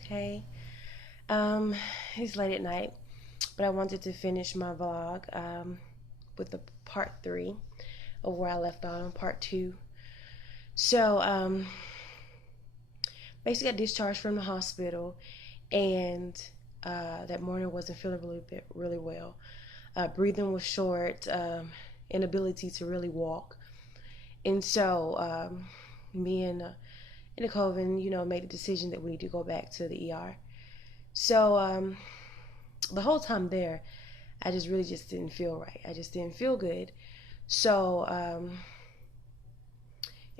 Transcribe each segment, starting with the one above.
Okay. Um, it's late at night, but I wanted to finish my vlog with the part 3 of where I left off on part 2. So, basically, I discharged from the hospital, and that morning wasn't feeling really well. Breathing was short, inability to really walk, and so me and the Coven, made a decision that we need to go back to the ER. So the whole time there, I just didn't feel right. I just didn't feel good. So, and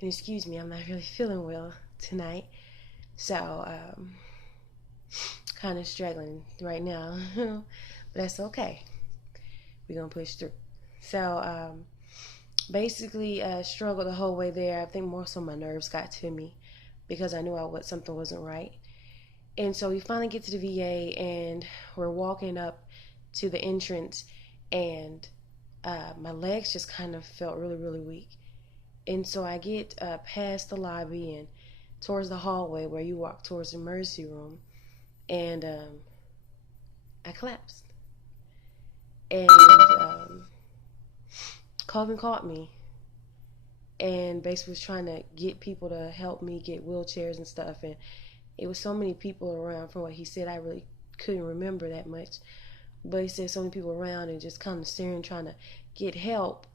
excuse me, I'm not really feeling well tonight. So, kind of struggling right now, but that's okay. We're gonna push through. So, basically, struggled the whole way there. I think more so my nerves got to me because I knew something wasn't right. And so we finally get to the VA, and we're walking up to the entrance, and my legs just kind of felt really, really weak. And so I get past the lobby and towards the hallway where you walk towards the emergency room, and I collapsed. And Colvin caught me and basically was trying to get people to help me get wheelchairs and stuff. And it was so many people around. From what he said, I really couldn't remember that much. But he said so many people around and just kind of staring, trying to get help.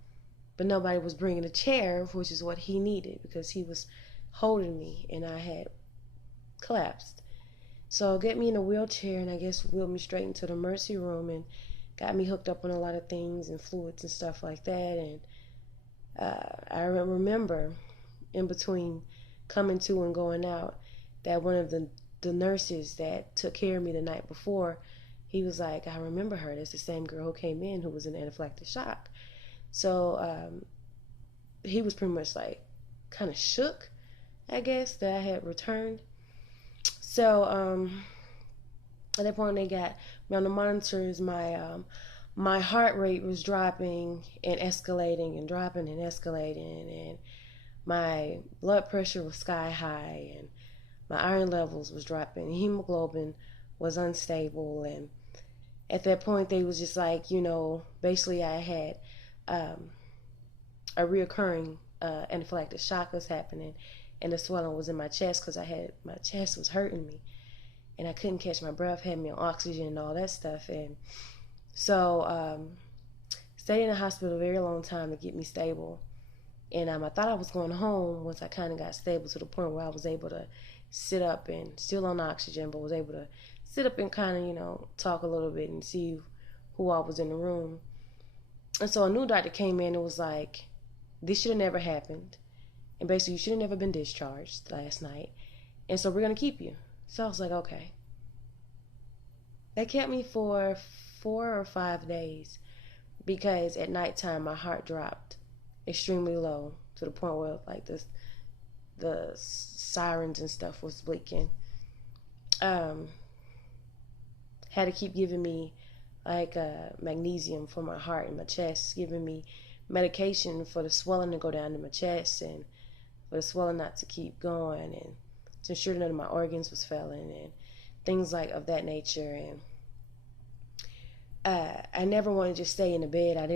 But nobody was bringing a chair, which is what he needed because he was holding me and I had collapsed. So get me in a wheelchair and I guess wheeled me straight into the emergency room and got me hooked up on a lot of things and fluids and stuff like that. And I remember in between coming to and going out that one of the nurses that took care of me the night before, he was like, I remember her. That's the same girl who came in who was in anaphylactic shock. So he was pretty much like kind of shook, I guess, that I had returned. So at that point they got me on the monitors. My heart rate was dropping and escalating and dropping and escalating, and my blood pressure was sky high, and my iron levels was dropping, hemoglobin was unstable. And at that point they was just like, basically I had a reoccurring anaphylactic shock was happening, and the swelling was in my chest because my chest was hurting me and I couldn't catch my breath, had me on oxygen and all that stuff. And so stayed in the hospital a very long time to get me stable. And I thought I was going home once I kind of got stable to the point where I was able to sit up and still on oxygen, but was able to sit up and kind of, talk a little bit and see who all was in the room. And so a new doctor came in and was like, this should have never happened. And basically, you should have never been discharged last night. And so we're going to keep you. So I was like, okay. They kept me for 4 or 5 days because at nighttime my heart dropped extremely low to the point where like the sirens and stuff was blinking. Had to keep giving me like magnesium for my heart and my chest, giving me medication for the swelling to go down to my chest and for the swelling not to keep going, and to ensure none of my organs was failing and things like of that nature. And I never wanted to just stay in the bed. I didn't